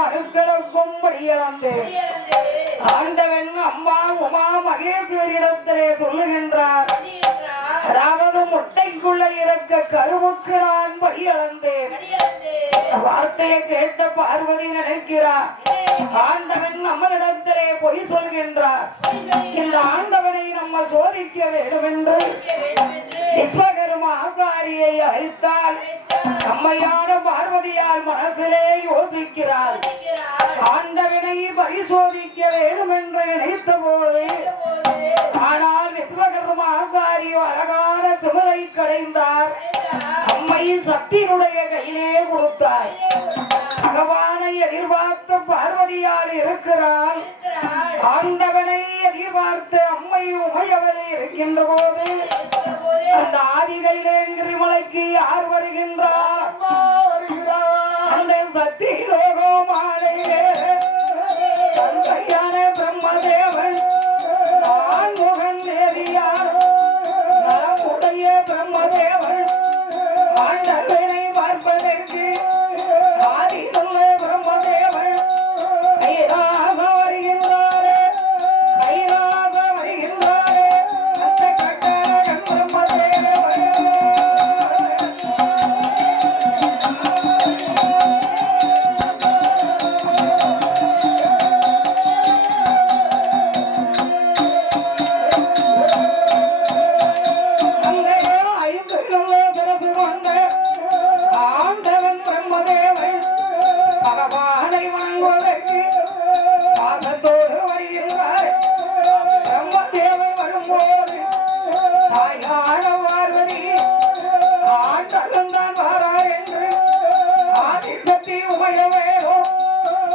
அணுக்களுக்கும் படியிழந்து ஆண்டவன் அம்மா உமா மகேஸ்வரிடத்திலே சொல்லுகின்றார். அதாவது முட்டைக்குள்ள இருக்க கருவுக்கு நான் படியிழந்தேன் வார்த்தையை கேட்ட பார்வதி நினைக்கிறார் ஆண்டவன் நம்மளிடத்திலே பொய் சொல்கின்றார். இந்த ஆண்டவனை நம்ம சோதிக்க வேண்டும் என்று விஸ்வகர்ம ஆசாரியை அழைத்தால் அம்மையான பார்வதியால் மனசிலே யோசிக்கிறார் ஆண்டவனை பரிசோதிக்க வேண்டும் என்று நினைத்த போது ஆனால் விஸ்வகர்ம ஆசாரி அழகான கடைந்தார். அம்மை சக்தியினுடைய கையிலே கொடுத்தார். பகவானை எதிர்பார்த்த பார்வதியால் இருக்கிறார் ஆண்டவனை எதிர்பார்த்து அம்மை உமையவரை இருக்கின்ற போது அந்த ஆதிகளிலே மலைக்கு யார் வருகின்றார்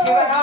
శివనా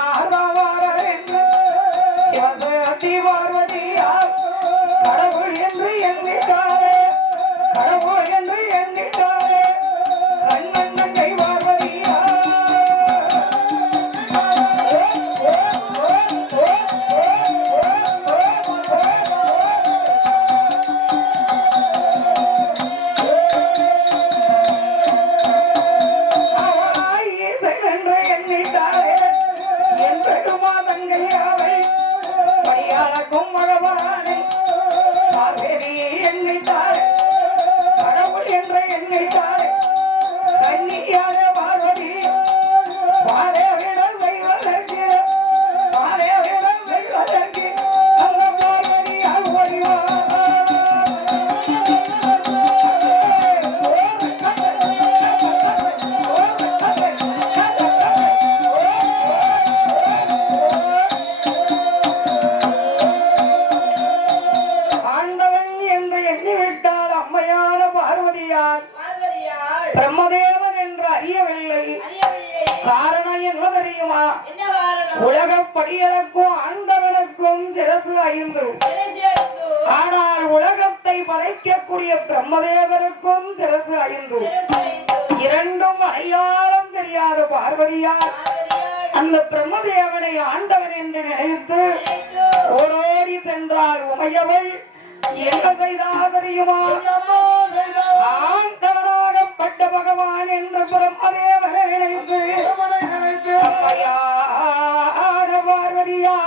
என்னை தாரே கடவுள் என்ற என்னை தாரே கண்ணியாரே ஆண்டவனுக்கும் சிறப்பு ஐந்து. ஆனால் உலகத்தை படைக்கக்கூடிய பிரம்மதேவனுக்கும் சிறப்பு ஐந்து. இரண்டும் அடையாளம் தெரியாத பார்வதியார் அந்த பிரம்மதேவனை ஆண்டவன் என்று நினைத்து ஓடோடி சென்றால் உமையவள். என்ன செய்தால் தெரியுமா? ஆண்டவனாகப்பட்ட பகவான் என்று பிரம்மதேவனை நினைத்து பார்வதியார்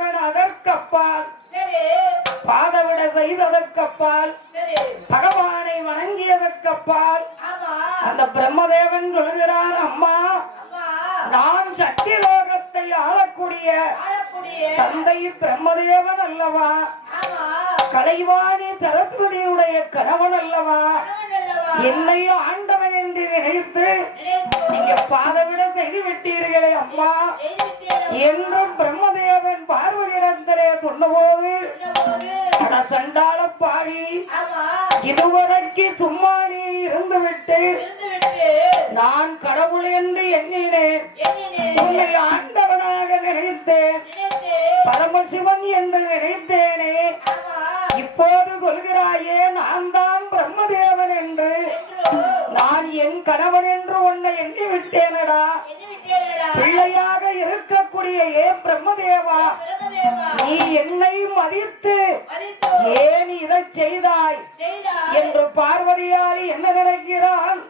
பிரம்மதேவன் அதற்கப்பால் பாதவிட செய்ததற்கப்பால் பகவானை வணங்கியதற்கப்பால் அந்த பிரம்மதேவன் சொல்கிறான் அம்மா நான் சக்தி லோகத்தை ஆளக்கூடிய தந்தை பிரம்மதேவன் அல்லவா? கலைவாணி சரஸ்வதியுடைய கணவன் அல்லவா? என்னை ஆண்டவன் என்று நினைத்து நீங்க பாதவிட செய்து விட்டீர்களே அம்மா. என்றும் பிரம்மதேவன் பார்வதியிடத்திலே சொன்னபோது போது அட சண்டாள பாவி இதுவரைக்கு சும்மா நீ இருந்து விட்டு நான் கடவுள் என்று எண்ணினேன். எண்ணினே உன்னை ஆண்டவனாக நினைத்தேன். நினைத்து பரமசிவன் என்று நினைத்தேனே. இப்போது சொல்கிறாயே நான் தான் பிரம்மதேவன் என்று. என்று. நான் என் கணவன் என்று உன்னை எண்ணி விட்டேனடா மதித்து மதித்து ஏன் இதை செய்தாய்? என்று பார்வதியாரி என்ன நினைக்கிறாள்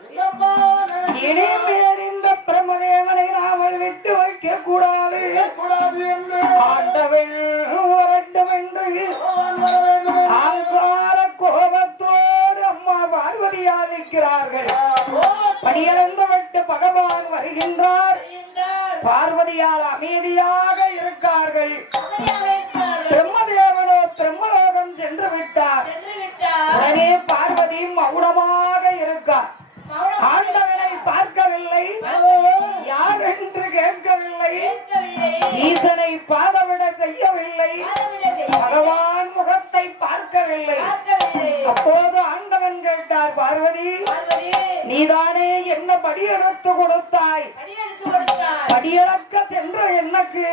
இனிமேல் இந்த பிரம்மதேவனை நாமல் விட்டு வைக்க கூடாது ஆண்டவன் வரட்டும் என்று ஆங்கார கோபத்தோடு அம்மா பார்வதியார் நிற்கிறார்கள். படியிறந்து விட்டு பகவான் வருகின்றார். பார்வதியால் அமைதியாக இருக்கார்கள் அமைதியாக இருக்கிறார்கள் பிரம்மதேவனோ பிரம்மலோகம் சென்று விட்டார் சென்று விட்டார் உடனே பார்வதி மௌனமாக இருக்கார். ஆண்டவனை பார்க்கவில்லை. யார் என்று கேட்கவில்லை. ஈசனை பாதவிட செய்யவில்லை. பகவான் முகத்தை பார்க்கவில்லை. அப்போது ஆண்டவன் கேட்டார் பார்வதி நீதானே என்ன படி எடுத்து கொடுத்தாய். படியிறக்க சென்ற எனக்கு.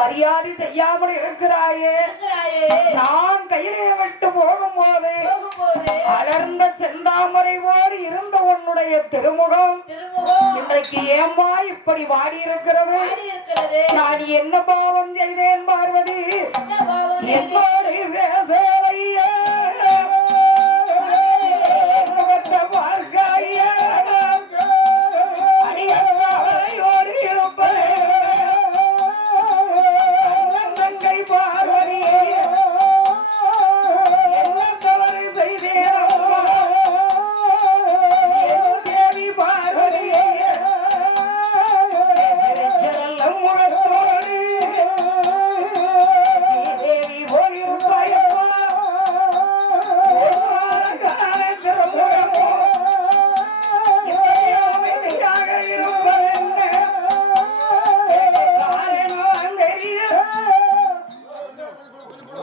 மரியாதை செய்யாமல் இருக்கிறாயே. இருக்கிறாயே. நான் கையிலே விட்டு போகும்போது போகும்போது அடர்ந்த செந்தாமரை போல் இருந்த உன்னுடைய திருமுகம் இன்றைக்கு ஏம்மா இப்படி வாடி இருக்கிறது நான் என்ன பாவம் செய்தேன் பார்வதி? என்ன பாவம் என்ன